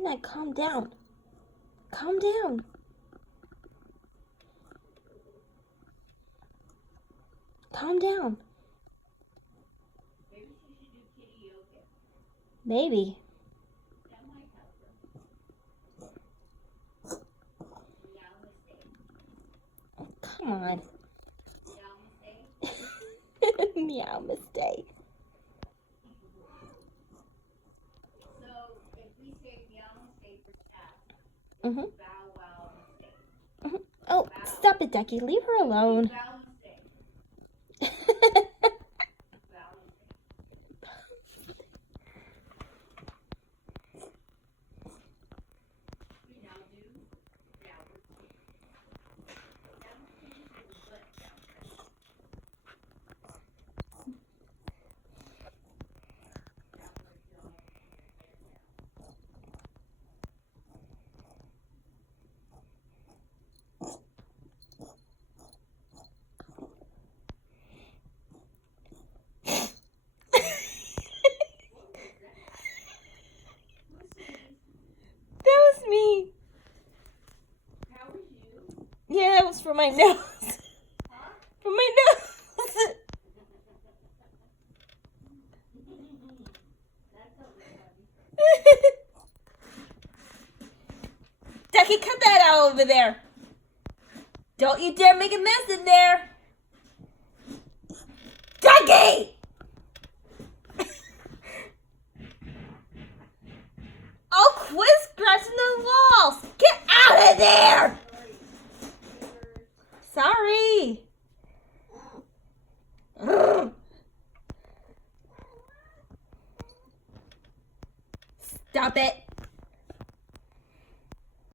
Night, calm down. Calm down. Calm down. Maybe she should do kitty yoga. Maybe. That might help her. Namaste. Come on. Namaste. Meow mistake. So if we say namaste for cat, Mm-hmm. bow wow mistake. Oh, stop it, Ducky. Leave her alone. Bow mistake. Bow mistake. We now do downward dog. Downward dog is butt down. Downward dog. That was me. How was you? Yeah, it was for my nose. Huh? For my nose. That's a funny. Ducky, cut that out over there. Don't you dare make a mess in there. Ducky! Oh, quit scratching the walls. Get out of there. Sorry. Ugh. Stop it.